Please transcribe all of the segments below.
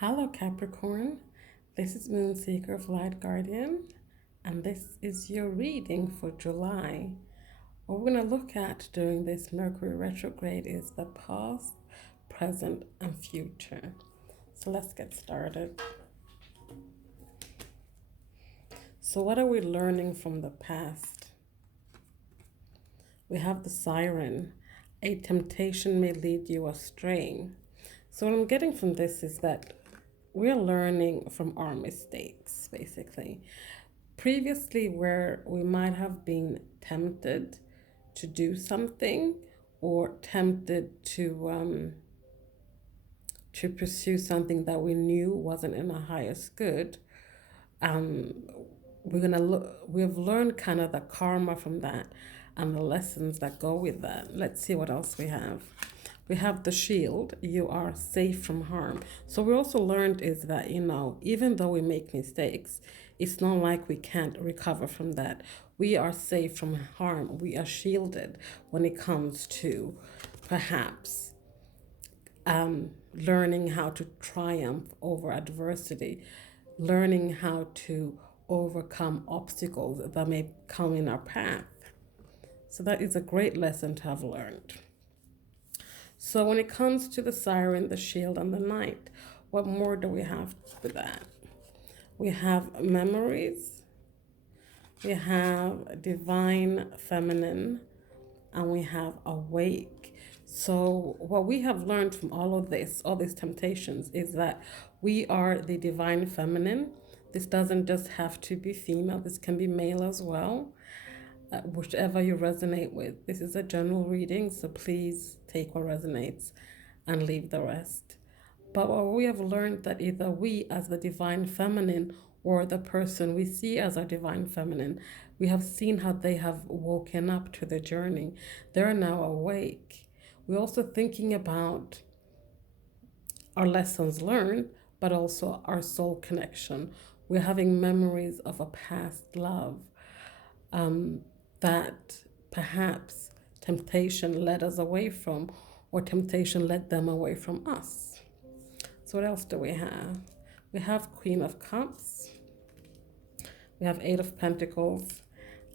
Hello, Capricorn. This is Moonseeker of Light Guardian, and this is your reading for July. What we're going to look at during this Mercury retrograde is the past, present, and future. So let's get started. So, what are we learning from the past? We have the siren. A temptation may lead you astray. So, what I'm getting from this is that we're learning from our mistakes, basically. Previously, where we might have been tempted to do something or tempted to pursue something that we knew wasn't in our highest good, um, we've learned kind of the karma from that and the lessons that go with that. Let's see what else we have. We have the shield. You are safe from harm. So we also learned is that, even though we make mistakes, it's not like we can't recover from that. We are safe from harm. We are shielded when it comes to perhaps learning how to triumph over adversity, learning how to overcome obstacles that may come in our path. So that is a great lesson to have learned. So when it comes to the siren, the shield, and the knight, what more do we have with that? We have memories, we have divine feminine, and we have awake. So what we have learned from all of this, all these temptations, is that we are the divine feminine. This doesn't just have to be female, this can be male as well. Whichever you resonate with. This is a general reading, so please take what resonates and leave the rest. But what we have learned that either we as the divine feminine or the person we see as our divine feminine, we have seen how they have woken up to the journey. They're now awake. We're also thinking about our lessons learned, but also our soul connection. We're having memories of a past love. That perhaps temptation led us away from, or temptation led them away from us. So, what else do we have? We have Queen of Cups, we have Eight of Pentacles,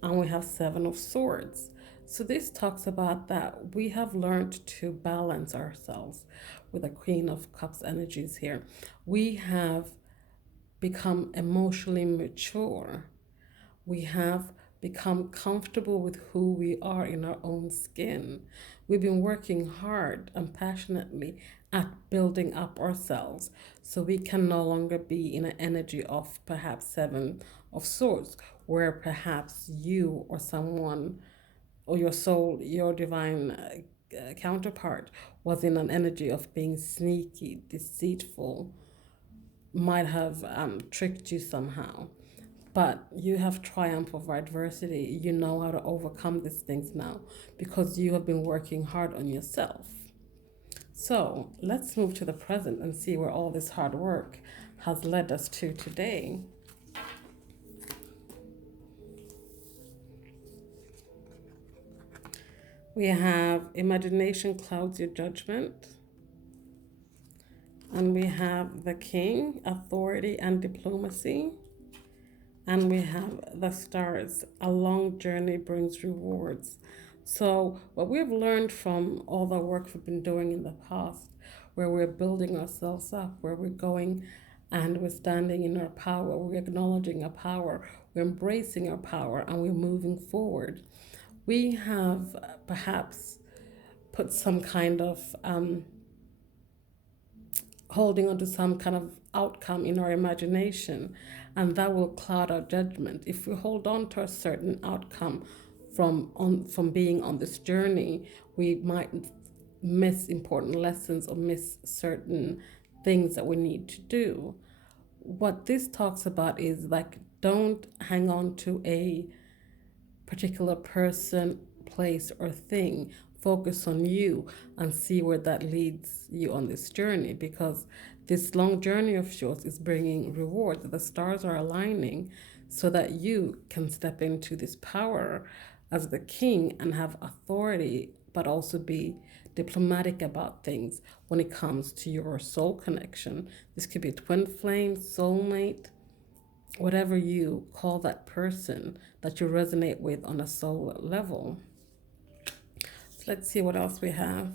and we have Seven of Swords. So, this talks about that we have learned to balance ourselves with the Queen of Cups energies here. We have become emotionally mature. We have become comfortable with who we are in our own skin. We've been working hard and passionately at building up ourselves so we can no longer be in an energy of perhaps Seven of Swords, where perhaps you or someone or your soul, your divine counterpart, was in an energy of being sneaky, deceitful, might have tricked you somehow. But you have triumph over adversity. You know how to overcome these things now because you have been working hard on yourself. So let's move to the present and see where all this hard work has led us to today. We have imagination clouds your judgment. And we have the king, authority and diplomacy. And we have the stars. A long journey brings rewards. So, what we've learned from all the work we've been doing in the past, where we're building ourselves up, where we're going and we're standing in our power, we're acknowledging our power, we're embracing our power, and we're moving forward. We have perhaps put some kind of holding on to some kind of outcome in our imagination, and that will cloud our judgment. If we hold on to a certain outcome from being on this journey, we might miss important lessons or miss certain things that we need to do. What this talks about is like, don't hang on to a particular person, place, or thing. Focus on you and see where that leads you on this journey, because this long journey of yours is bringing rewards. The stars are aligning so that you can step into this power as the king and have authority, but also be diplomatic about things when it comes to your soul connection. This could be twin flame, soulmate, whatever you call that person that you resonate with on a soul level. So let's see what else we have.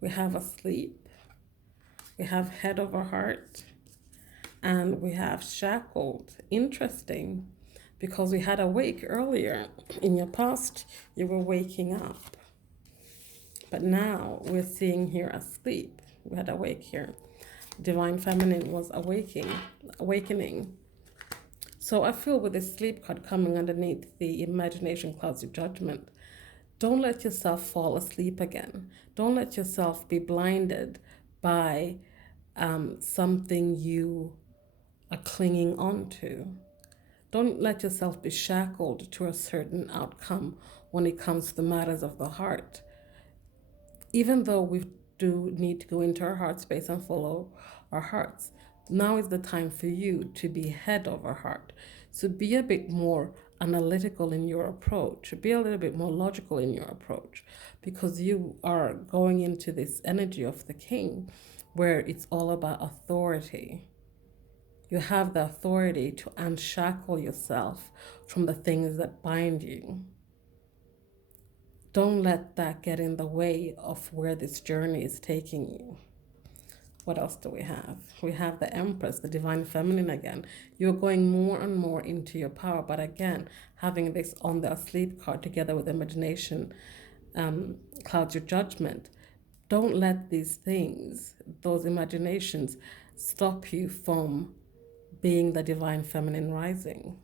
We have asleep, we have head over heart, and we have shackled. Interesting, because we had awake earlier. In your past, you were waking up. But now we're seeing here asleep. We had awake here. Divine Feminine was awakening. So I feel with the sleep card coming underneath the imagination clouds of judgment, don't let yourself fall asleep again. Don't let yourself be blinded by something you are clinging on to. Don't let yourself be shackled to a certain outcome when it comes to the matters of the heart. Even though we do need to go into our heart space and follow our hearts, now is the time for you to be head of our heart. So be a bit more analytical in your approach, be a little bit more logical in your approach, because you are going into this energy of the king where it's all about authority. You have the authority to unshackle yourself from the things that bind you. Don't let that get in the way of where this journey is taking you. What else do we have? We have the Empress, the Divine Feminine again. You're going more and more into your power, but again, having this on the asleep card together with imagination clouds your judgment. Don't let these things, those imaginations, stop you from being the Divine Feminine rising.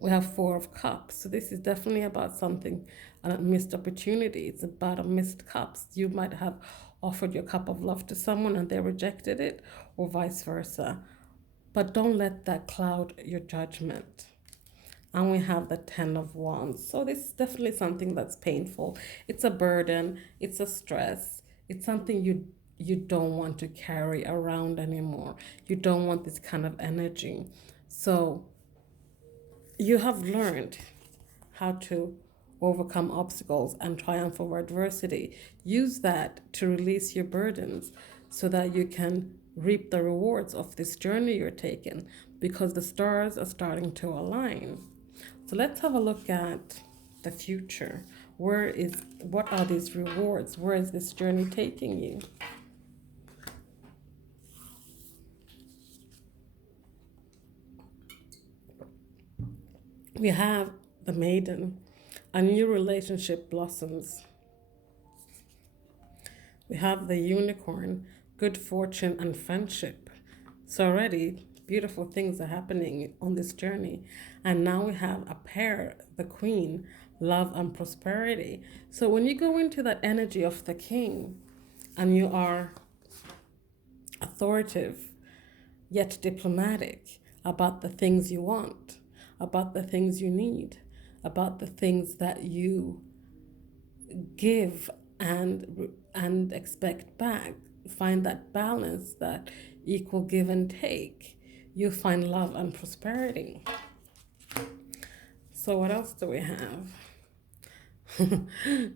We have Four of Cups. So this is definitely about something, a missed opportunity. It's about a missed cups. You might have offered your cup of love to someone and they rejected it, or vice versa. But don't let that cloud your judgment. And we have the Ten of Wands. So this is definitely something that's painful. It's a burden. It's a stress. It's something you don't want to carry around anymore. You don't want this kind of energy. So you have learned how to overcome obstacles and triumph over adversity. Use that to release your burdens so that you can reap the rewards of this journey you're taking, because the stars are starting to align. So let's have a look at the future. What are these rewards? Where is this journey taking you? We have the Maiden. A new relationship blossoms. We have the Unicorn, good fortune and friendship. So already beautiful things are happening on this journey. And now we have a pair, the Queen, love and prosperity. So when you go into that energy of the King and you are authoritative yet diplomatic about the things you want, about the things you need, about the things that you give and expect back, find that balance, that equal give and take, you find love and prosperity. So what else do we have?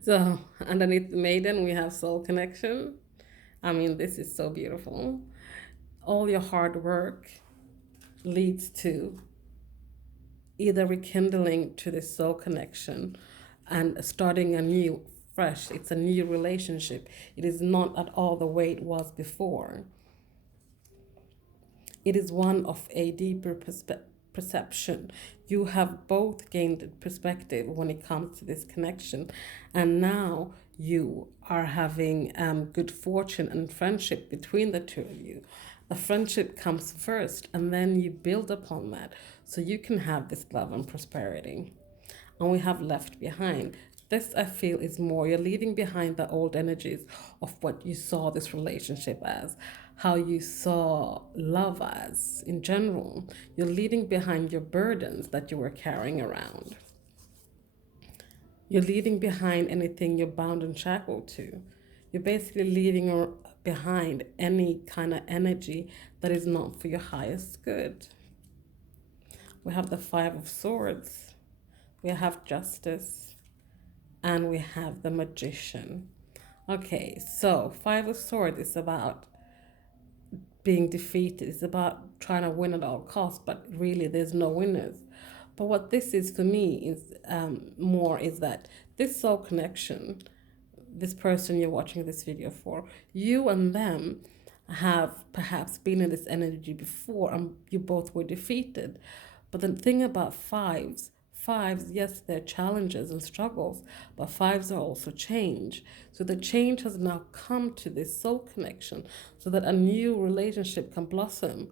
So underneath the Maiden, we have soul connection. I mean, this is so beautiful. All your hard work leads to either rekindling to this soul connection and starting a new, fresh. It's a new relationship. It is not at all the way it was before. It is one of a deeper perception. You have both gained perspective when it comes to this connection, and now you are having good fortune and friendship between the two of you. The friendship comes first, and then you build upon that so you can have this love and prosperity. And we have left behind. This, I feel, is more you're leaving behind the old energies of what you saw this relationship as, how you saw love as in general. You're leaving behind your burdens that you were carrying around. You're leaving behind anything you're bound and shackled to. You're basically leaving behind any kind of energy that is not for your highest good. We have the Five of Swords. We have Justice. And we have the Magician. Okay, so Five of Swords is about being defeated. It's about trying to win at all costs, but really there's no winners. But what this is for me is more is that this soul connection, this person you're watching this video for, you and them have perhaps been in this energy before and you both were defeated. But the thing about fives, yes, they're challenges and struggles, but fives are also change. So the change has now come to this soul connection so that a new relationship can blossom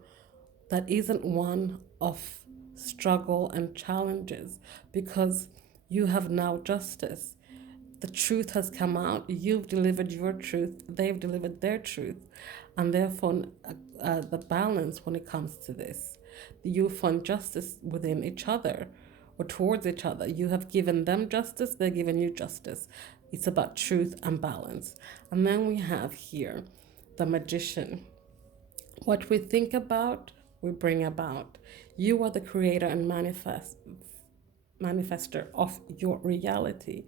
that isn't one of struggle and challenges, because you have now justice. The truth has come out. You've delivered your truth. They've delivered their truth. And therefore, the balance when it comes to this, you find justice within each other or towards each other. You have given them justice, they're giving you justice. It's about truth and balance. And then we have here the Magician. What we think about, we bring about. You are the creator and manifester of your reality.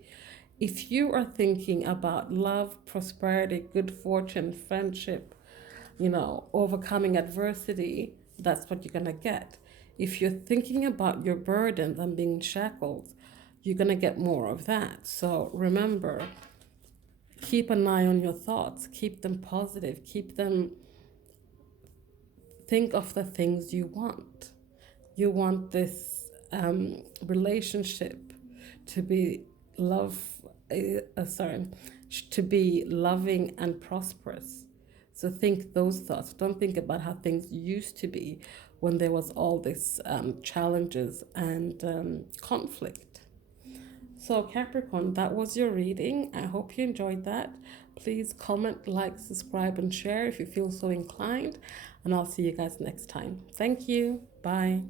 If you are thinking about love, prosperity, good fortune, friendship, overcoming adversity, that's what you're going to get. If you're thinking about your burdens and being shackled, you're going to get more of that. So remember, keep an eye on your thoughts, keep them positive, think of the things you want. You want this relationship to be to be loving and prosperous. So think those thoughts. Don't think about how things used to be when there was all this challenges and conflict. So Capricorn, that was your reading. I hope you enjoyed that. Please comment, like, subscribe, and share if you feel so inclined. And I'll see you guys next time. Thank you. Bye.